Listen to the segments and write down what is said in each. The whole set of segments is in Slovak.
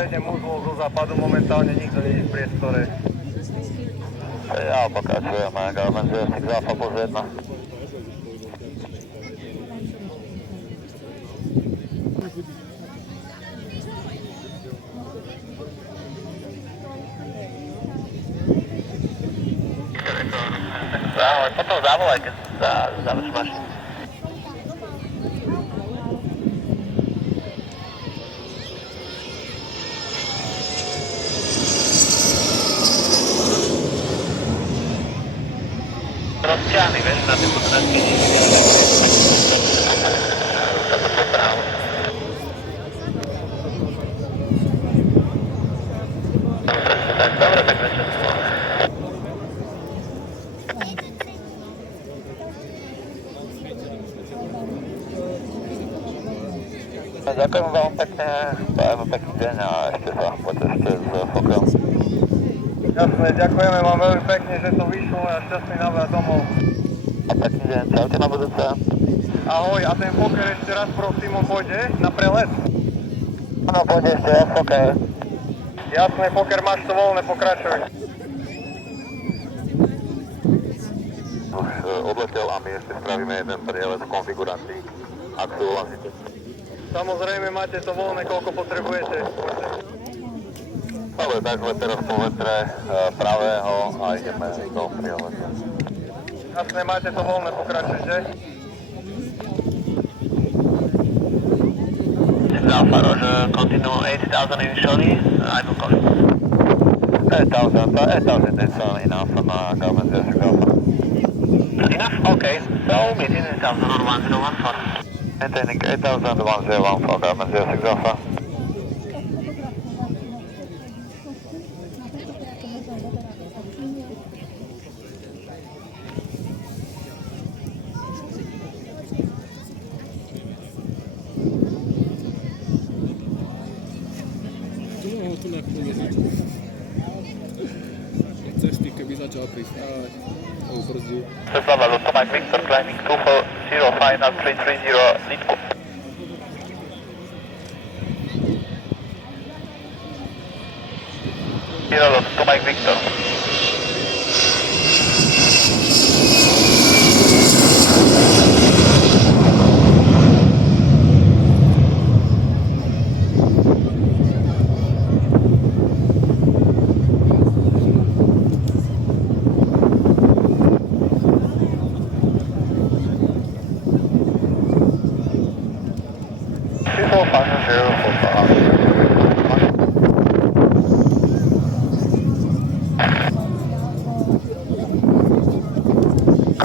Sedem uzlov zo západu, momentálne nikto nie je v priestore. Ja pokračujeme, Garmin 06 Alpha plus 1. Ahoj, potom zavolaj, keď završíš. Rozťahni, vieš, na tie podstatky dobre, tak večer. Ďakujem veľmi pekne, dajme pekný deň a ešte sa potešte s fokom. Jasné, ďakujeme vám veľmi pekne, že to vyšlo a šťastný návrat domov. A pekný deň, čaute na budúce. Ahoj, a ten poker ešte raz prosím, on pôjde na prelet? Áno, pôjde ešte raz poker. Jasné, poker, máš to voľné, pokračuj. Už odletel a my ešte spravíme jeden prielet v konfigurácii, ak súhlasíte. Samozrejme, máte to voľné, koľko potrebujete. Dobre, tak sme teraz po vetre pravého a ideme do prieletu. Jasné, máte to voľné, pokračujte. Alpha Roger, continue 8000 initially, I will call you. 8000 is enough on Garmin 06 Alpha. Enough? Okay, so meeting 8000 on 1014. Maintaining 8000 1014 Garmin 06 Alpha. Tu na chvíľu začal. Cesty, keby začal pristávať, to ubrzdí. Cesla Luto Mike Victor, climbing 240, final 330, Litko. Zero Luto Mike Victor.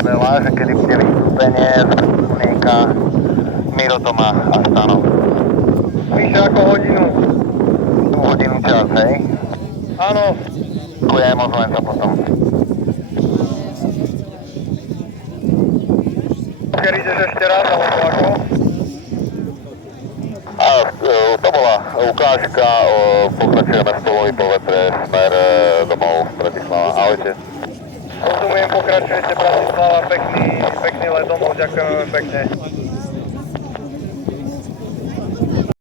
Veľa, že kedy bude vystúpenie z vrstevníka Mirotoma a Stanov. Vyššie ako hodinu. Hodinu čas, hej? Áno. Ďakujem, ozvem sa potom. Poker, ideš ešte raz, alebo ako? A to bola ukážka, pokračujeme spolu i po vetre, smer domov Bratislava. Ahojte. Rozumiem, pokračujete Bratislava, pekný let domov, ďakujem veľmi pekne.